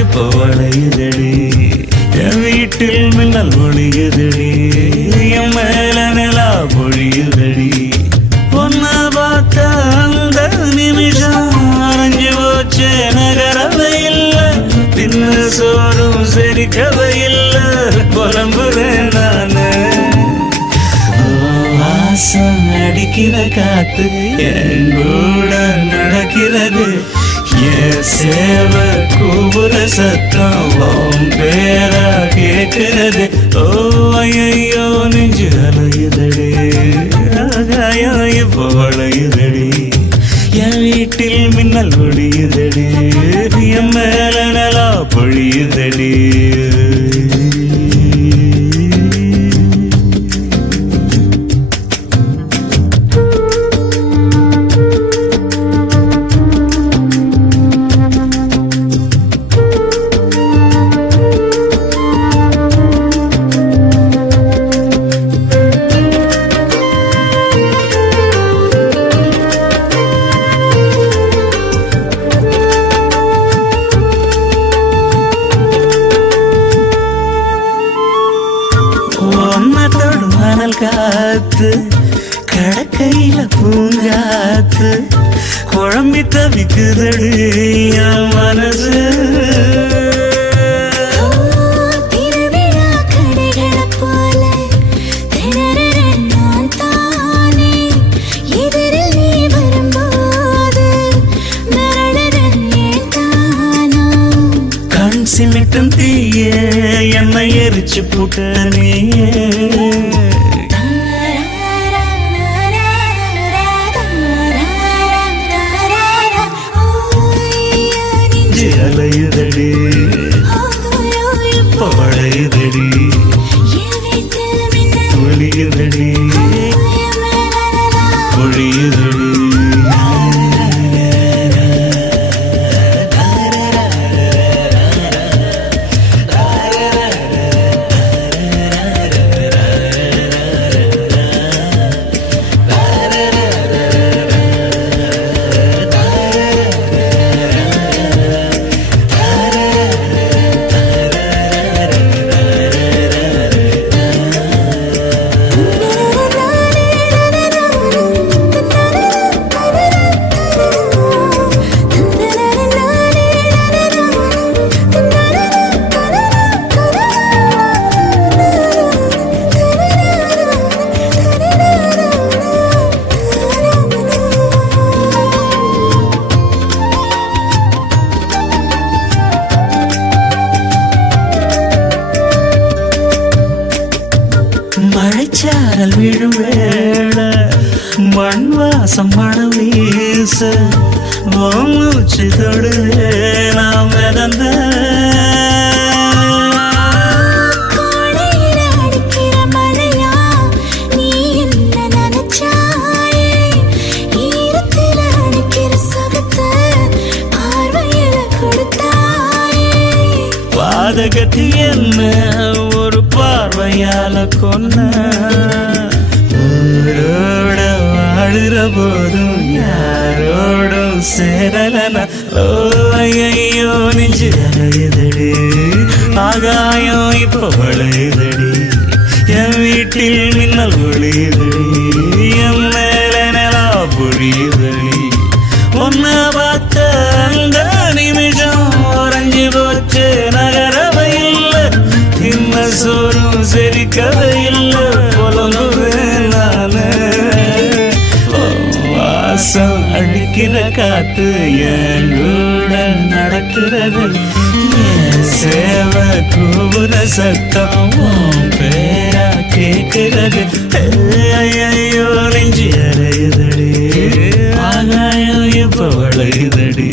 இப்போ வளையுதடி என் வீட்டில் மின்னல் ஒளியுதடி என் மேல நிலா பொழியுதடி பொண்ண பார்த்த அந்த நிமிஷம் அரைஞ்சு போச்சே நகரவை இல்லை தின்னு சோறும் செரிக்கவை இல்லை புலம்புறேன் நானு வாசம் அடிக்கிற காத்து என் கூட நடக்கிறது என் சேவ கூவுற சத்தம் பேரா கேட்கிறது ஓ ஐயோ நெஞ்சு அலையுதடி ஆகாயம் இப்போ வளையுதடி என் வீட்டில் மின்னல் ஒளியுதடி என் மேல நிலா பொழியுதடி மணல் காத்து கடக்கையில பூங்காத்து குழம்பி தவிக்குதடி என் மனசு கண் சிமிட்டும் தீய என்னை எரிச்சு போட்ட நீயே அலையுதடி பழையுதடி ஒளியுதடி ஒளியுதடி மழைச்சாரல் விழும் வேள மண் வாசம் மணம் வீச மூச்சு தொடுவே நாம் மிதந்த பாதகத்தி என்ன ஒரு பார்வையால கொன்ன ஊரோட வாழுற போதும் யாரோடும் சேரலன ஓ ஐயோ நெஞ்சு அலையுதடி ஆகாயம் இப்போ வளையுதடி என் வீட்டில் மின்னல் ஒளியுதடி என் மேல நிலா பொழியுதடி ஒன்ன பார்த்த அந்த நிமிஷம் உறைஞ்சு போச்சு நகரவை இல்லை தின்ன சோறும் செரிக்கவை இல்லை புலம்புறேன் நானு வாசம் அடிக்கிற காத்து என் கூட நடக்கிறது என் சேவ கூவுற சத்தம் பேரா கேட்கிறது ஐயோ நெஞ்சு அறையுது வளையுதடி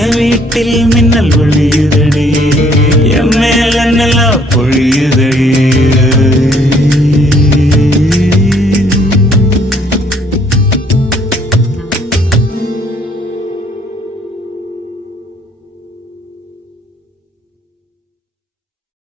என் வீட்டில் மின்னல் ஒளியுதடி என் மேல நிலா பொழியுதடி